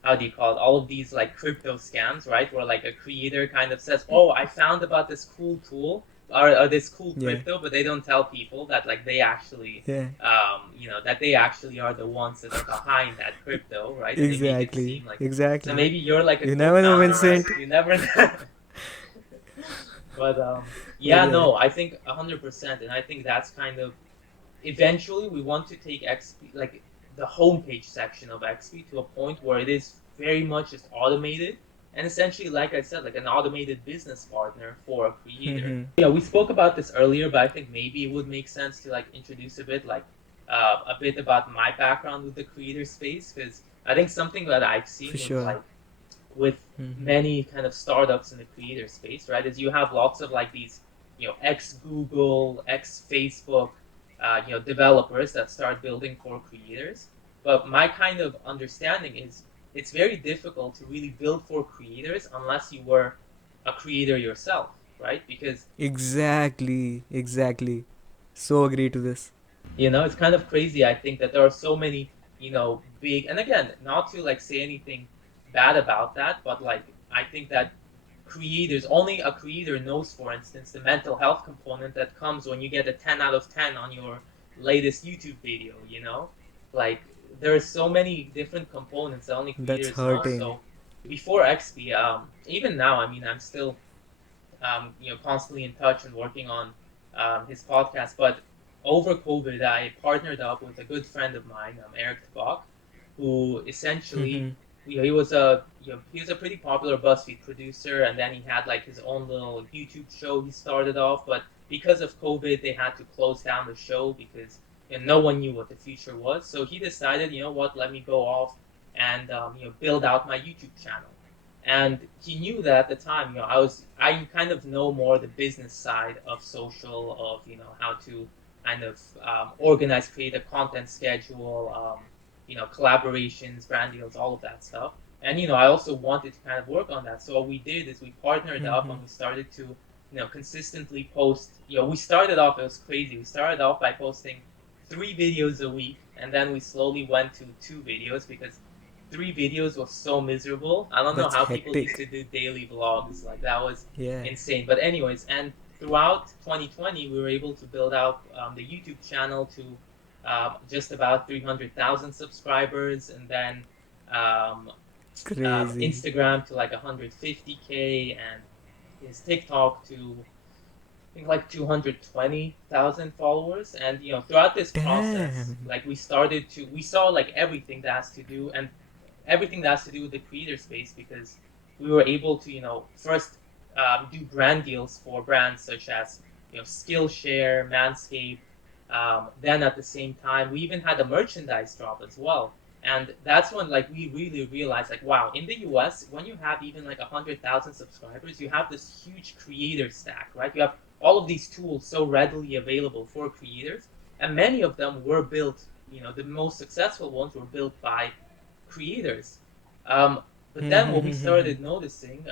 how do you call it? All of these like crypto scams, right? Where like a creator kind of says, "Oh, I found about this cool tool or this cool Yeah, crypto," but they don't tell people that like they actually yeah, that they actually are the ones that are behind that crypto, right? And they make it exactly, seem like so. exactly. Maybe you're like a You never know, co-founder, right? Vincent. You never know. But But yeah, yeah, no, I think 100%, and I think that's kind of eventually we want to take XP, like the homepage section of XP, to a point where it is very much just automated and essentially, like I said, like an automated business partner for a creator. mm-hmm. Yeah, we spoke about this earlier, but I think maybe it would make sense to like introduce a bit, like a bit about my background with the creator space, because I think something that I've For seen with sure. like with Mm-hmm. many kind of startups in the creator space, right? Is you have lots of like these, ex Google, ex Facebook, developers that start building for creators. But my kind of understanding is it's very difficult to really build for creators unless you were a creator yourself, right? Because Exactly, exactly. So agree to this. it's kind of crazy. I think that there are so many, big, and again, not to like say anything bad about that, but like I think that creators, only a creator knows, for instance, the mental health component that comes when you get a 10 out of 10 on your latest YouTube video, Like there's so many different components that only That's creators know. hurting. So before XP, even now, I mean, I'm still constantly in touch and working on his podcast. But over COVID, I partnered up with a good friend of mine, Eric Tabak, who essentially, Mm-hmm. he was a pretty popular BuzzFeed producer, and then he had like his own little YouTube show he started off. But because of COVID, they had to close down the show because no one knew what the future was. So he decided, you know what, let me go off and build out my YouTube channel. And he knew that at the time, I kind of know more the business side of social, of how to kind of organize, create a content schedule, collaborations, brand deals, all of that stuff. And I also wanted to kind of work on that. So what we did is we partnered up Mm-hmm. and we started to consistently post. We started off, it was crazy. We started off by posting 3 videos a week, and then we slowly went to 2 videos because 3 videos was so miserable. I don't know That's how people used hectic. to do daily vlogs. Like that was Yeah. insane. But anyways, and throughout 2020, we were able to build out the YouTube channel to just about 300,000 subscribers, and then um, Crazy. Instagram to like 150K, and his TikTok to think like 220,000 followers. And throughout this process, Damn. like we saw like everything that has to do and everything that has to do with the creator space, because we were able to first do brand deals for brands such as Skillshare, Manscaped. Then at the same time, we even had a merchandise drop as well. And that's when like we really realized like, wow, in the US, when you have even like 100,000 subscribers, you have this huge creator stack, right? You have all of these tools so readily available for creators, and many of them were built. The most successful ones were built by creators. But then what we started noticing,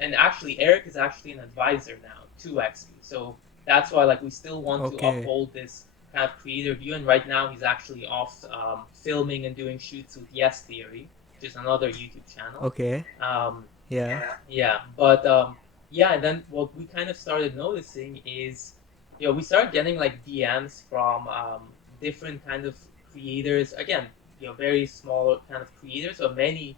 and actually Eric is actually an advisor now to Expy, so that's why like we still want to Okay. uphold this kind of creator view. And right now he's actually off filming and doing shoots with Yes Theory, which is another YouTube channel. Okay. Um, Yeah. yeah, but yeah, and then what we kind of started noticing is, we started getting like DMs from different kind of creators. Again, very small kind of creators, or many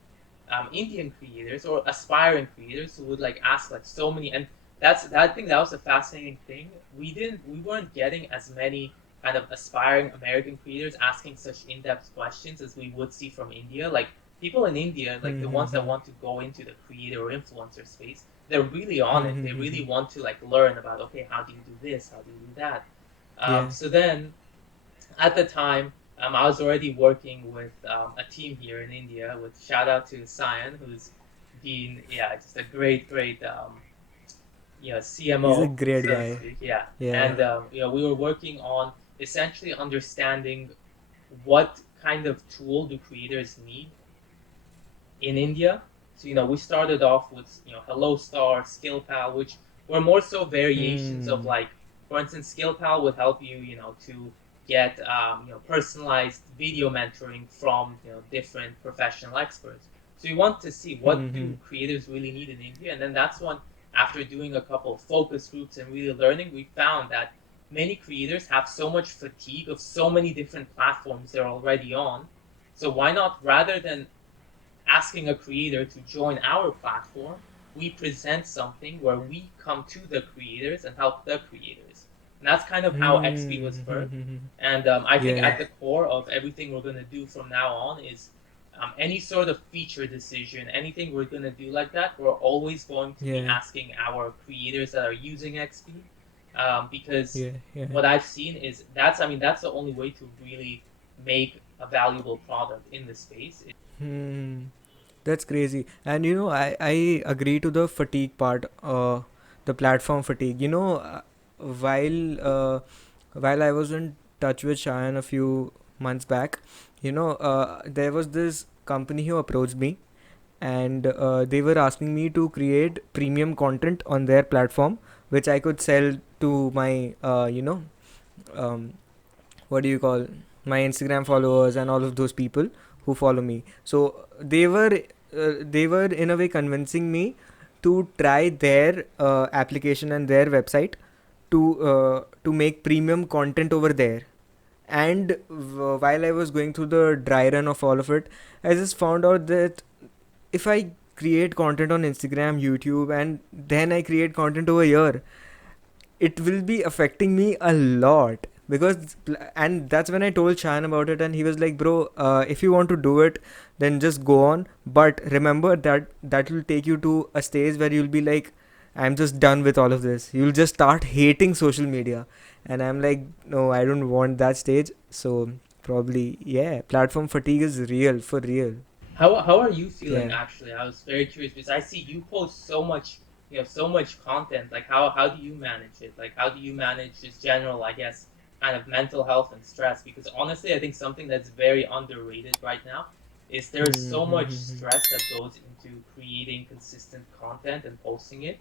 Indian creators or aspiring creators who would like ask like so many. And I think that was a fascinating thing. We weren't getting as many kind of aspiring American creators asking such in-depth questions as we would see from India. Like people in India, like the ones that want to go into the creator or influencer space, they're really on it. They really want to like learn about, okay, how do you do this? How do you do that? Yeah. So then at the time, I was already working with a team here in India. With shout out to Cyan, who's been just a great He's a CMO, great so to guy. speak. Yeah, Yeah. and we were working on essentially understanding what kind of tool do creators need in India. So we started off with Hello Star, SkillPal, which were more so variations of, Hmm. like, for instance, SkillPal would help you to get personalized video mentoring from different professional experts. So you want to see what do creators really need in India, and then that's when, after doing a couple of focus groups and really learning, we found that many creators have so much fatigue of so many different platforms they're already on. So why not, rather than asking a creator to join our platform, we present something where we come to the creators and help the creators. And that's kind of how XP was birthed. And I think Yeah. at the core of everything we're going to do from now on is any sort of feature decision, anything we're going to do like that, we're always going to be Yeah. asking our creators that are using XP, because Yeah. Yeah. what I've seen is that's the only way to really make a valuable product in the space. Hmm. That's crazy. And I agree to the fatigue part, the platform fatigue. While while I was in touch with Cheyenne a few months back, there was this company who approached me, and they were asking me to create premium content on their platform, which I could sell to my, um, what do you call, my Instagram followers and all of those people who follow me. So they were in a way convincing me to try their application and their website to make premium content over there. And while I was going through the dry run of all of it, I just found out that if I create content on Instagram, YouTube, and then I create content over here, it will be affecting me a lot. And that's when I told Chan about it, and he was like, bro, if you want to do it, then just go on, but remember that that will take you to a stage where you'll be like, I'm just done with all of this. You'll just start hating social media. And I'm like, no, I don't want that stage. So probably, yeah, platform fatigue is real, for real. How are you feeling Yeah. actually? I was very curious because I see you post so much, so much content. Like how do you manage it? Like how do you manage just general, I guess, kind of mental health and stress? Because honestly, I think something that's very underrated right now is there's so much stress that goes into creating consistent content and posting it.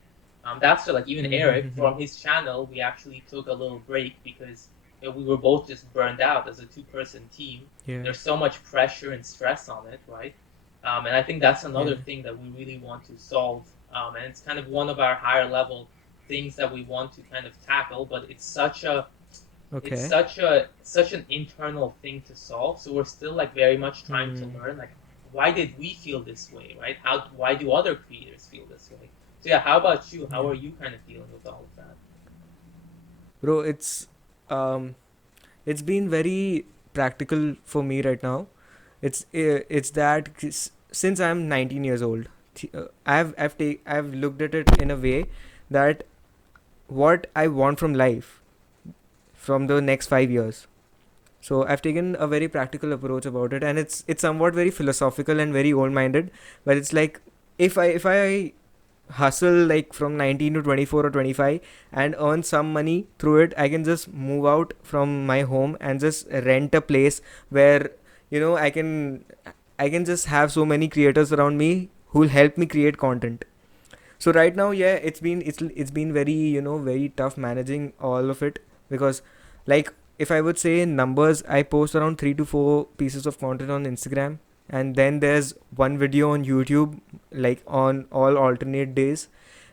That's why, like, even Eric from his channel, we actually took a little break because we were both just burned out as a two-person team. Yeah. There's so much pressure and stress on it, right? And I think that's another Yeah. thing that we really want to solve. And it's kind of one of our higher level things that we want to kind of tackle, but Okay. such an internal thing to solve. So we're still like very much trying to learn, like, why did we feel this way, right? Why do other creators feel this way? So yeah, how about you? How Yeah. are you kind of dealing with all of that? Bro, um it's been very practical for me right now. It's that since I'm 19 years old, I've looked at it in a way that what I want from life from the next 5 years. So I've taken a very practical approach about it, and it's somewhat very philosophical and very old minded. But it's like if I hustle like from 19 to 24 or 25 and earn some money through it, I can just move out from my home and just rent a place where I can just have so many creators around me who will help me create content. So right now, yeah, it's been very very tough managing all of it, because like if I would say in numbers, I post around 3 to 4 pieces of content on Instagram, and then there's one video on YouTube, like on all alternate days,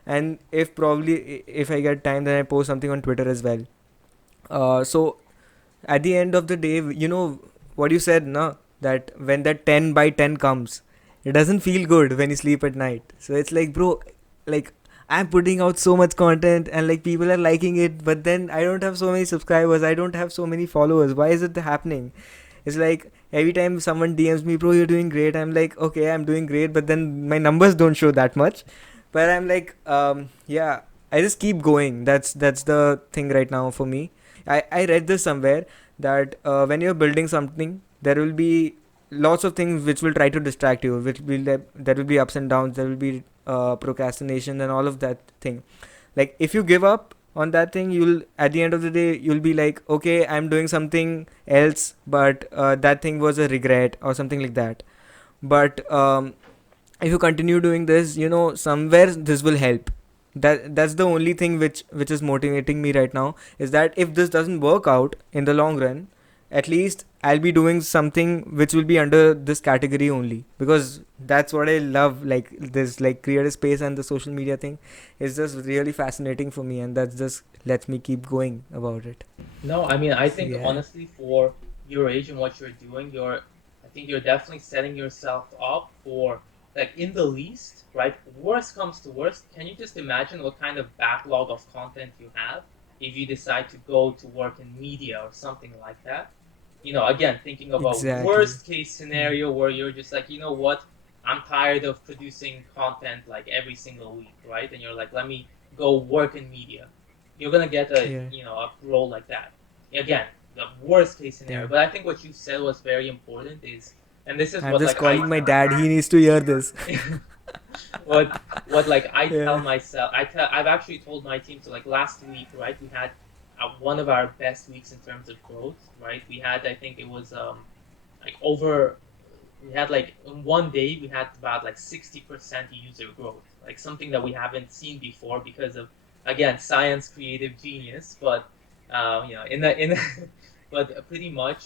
and if I get time, then I post something on Twitter as well. So at the end of the day, what you said, na, that when that 10 by 10 comes, it doesn't feel good when you sleep at night. So it's like, bro, like I'm putting out so much content and like people are liking it, but then I don't have so many subscribers, I don't have so many followers. Why is it happening? It's like every time someone DMs me, bro, you're doing great, I'm like, okay, I'm doing great, but then my numbers don't show that much. But I'm like, yeah, I just keep going. That's the thing right now for me. I read this somewhere that when you're building something, there will be lots of things which will try to distract you, which will there will be ups and downs, there will be procrastination and all of that thing. Like if you give up on that thing, you'll at the end of the day you'll be like, okay, I'm doing something else, but that thing was a regret or something like that. But if you continue doing this, somewhere this will help. That's the only thing which is motivating me right now, is that if this doesn't work out in the long run, at least I'll be doing something which will be under this category only, because that's what I love. Like this, like creative space and the social media thing is just really fascinating for me, and that just lets me keep going about it. No, I mean, I So think yeah. honestly, for your age and what you're doing, I think you're definitely setting yourself up for, like, in the least, right? Worst comes to worst, can you just imagine what kind of backlog of content you have if you decide to go to work in media or something like that? Again, thinking of a Exactly. worst case Hmm. scenario where you're just like, what? I'm tired of producing content like every single week, right? And you're like, let me go work in media. You're gonna get Yeah. a role like that. Again, the worst case Yeah. scenario. But I think what you said was very important is, and this is I'm what just like I calling my dad. He needs to hear this. what like I tell Yeah. myself. I've actually told my team. So like last week, right? We had one of our best weeks in terms of growth, right? We had, I think it was like over we had like in one day we had about like 60% user growth, like something that we haven't seen before because of, again, science, creative genius. But but pretty much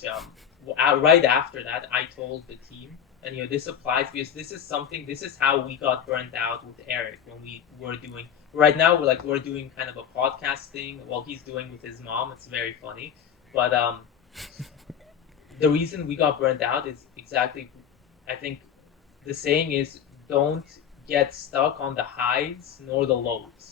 right after that I told the team, and this applies because this is how we got burnt out with Eric when we were doing, right now we're doing kind of a podcast thing while he's doing with his mom. It's very funny. But the reason we got burned out is exactly, I think the saying is, don't get stuck on the highs nor the lows.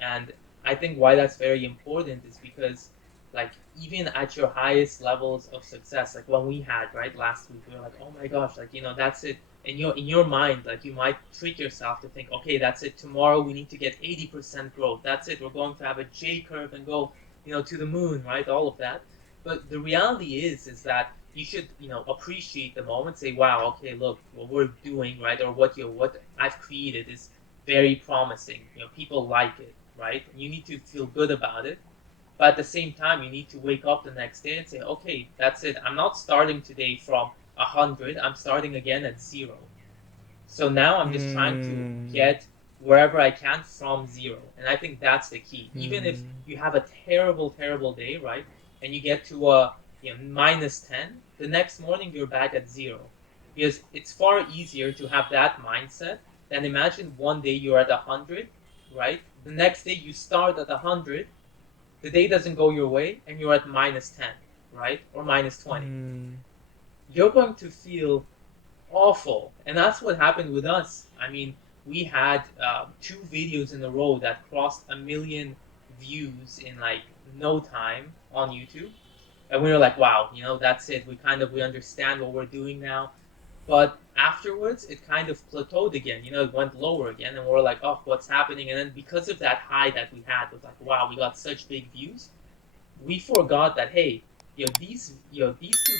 And I think why that's very important is because, like, even at your highest levels of success, like when we had, right, last week, we were like, oh my gosh, like, that's it. And in your mind, like, you might trick yourself to think, okay, that's it. Tomorrow we need to get 80% growth. That's it. We're going to have a J curve and go, to the moon, right? All of that. But the reality is that you should, appreciate the moment, say, wow, okay, look, what we're doing, right? Or what I've created is very promising. People like it, right? You need to feel good about it. But at the same time, you need to wake up the next day and say, okay, that's it. I'm not starting today from 100. I'm starting again at zero. So now I'm just trying to Hmm. get wherever I can from zero. And I think that's the key. Even if Hmm. you have a terrible, terrible day, right? And you get to a minus 10, the next morning you're back at zero. Because it's far easier to have that mindset than imagine one day you're at 100, right? The next day you start at 100, the day doesn't go your way, and you're at minus 10, right? Or minus 20. Hmm. You're going to feel awful. And that's what happened with us. I mean, we had two videos in a row that crossed 1 million views in like no time on YouTube, and we were like, wow, that's it. We understand what we're doing now. But afterwards, it kind of plateaued again. It went lower again, and we're like, oh, what's happening? And then because of that high that we had, with like, wow, we got such big views, we forgot that, hey, these two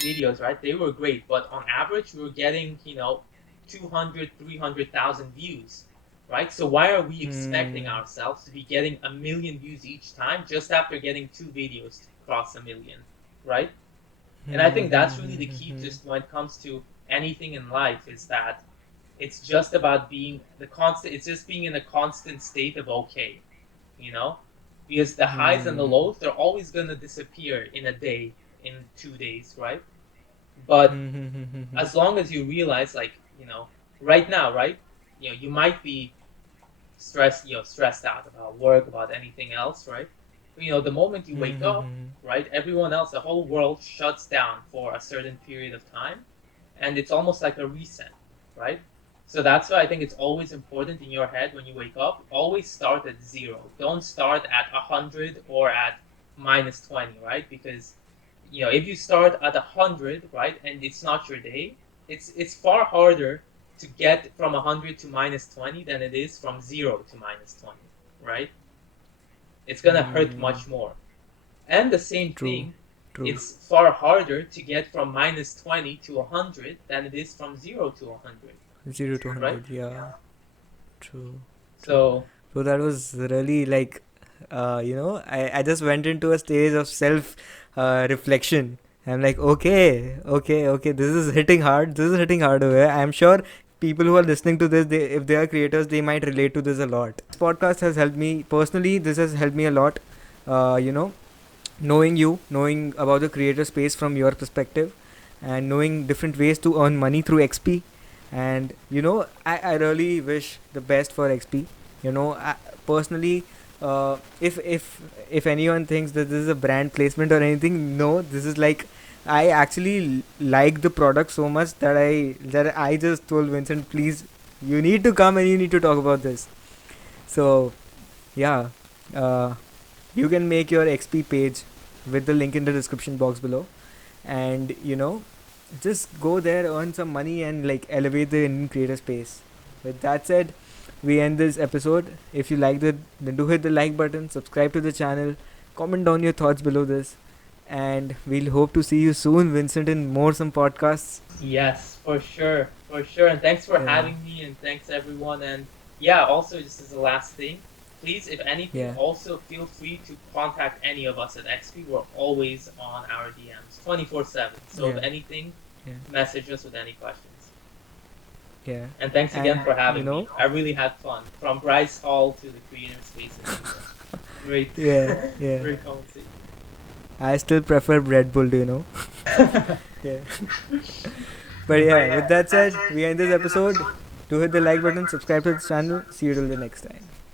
videos, right? They were great, but on average, we were getting 200, 300,000 views, right? So why are we expecting ourselves to be getting 1 million views each time just after getting two videos to cross 1 million, right? And I think that's really the key, just when it comes to anything in life, is that it's just about being the constant. It's just being in a constant state of okay, you know, because the highs and the lows, they're always gonna disappear in a day, in 2 days, right? But as long as you realize, like, right now, right, you might be stressed out about work, about anything else, right? The moment you wake up, right, everyone else, the whole world shuts down for a certain period of time, and it's almost like a reset, right? So that's why I think it's always important in your head when you wake up, always start at zero. Don't start at 100 or at -20, right? Because if you start at 100, right, and it's not your day, it's far harder to get from 100 to -20 than it is from 0 to -20, right? It's gonna hurt much more. And the same thing, it's far harder to get from -20 to 100 than it is from 0 to 100. 0 to 100, right? yeah. True. So that was really like, I just went into a stage of self reflection. I'm like, okay, this is hitting hard. This is hitting hard away. I'm sure people who are listening to this, if they are creators, they might relate to this a lot. This podcast has helped me personally. This has helped me a lot. Knowing about the creator space from your perspective, and knowing different ways to earn money through XP. And I really wish the best for XP. Personally, if anyone thinks that this is a brand placement or anything, no, this is like, I actually like the product so much that I just told Vincent, please, you need to come and you need to talk about this. So yeah, you can make your XP page with the link in the description box below, and just go there, earn some money, and like elevate the Indian creator space. With that said, we end this episode. If you liked it, then do hit the like button, subscribe to the channel, comment down your thoughts below this, and we'll hope to see you soon, Vincent, in some podcasts. Yes, for sure, and thanks for having me, and thanks everyone. And yeah, also, just as a last thing, please, if anything, also feel free to contact any of us at Expy. We're always on our DMs 24/7. So if anything, message us with any questions. Yeah. And thanks again for having me. I really had fun. From Bryce Hall to the creative space. Great. Yeah. Great conversation. I still prefer Red Bull, yeah. But yeah, with that said, we end this episode. Do hit the like button, subscribe to the channel. See you till the next time.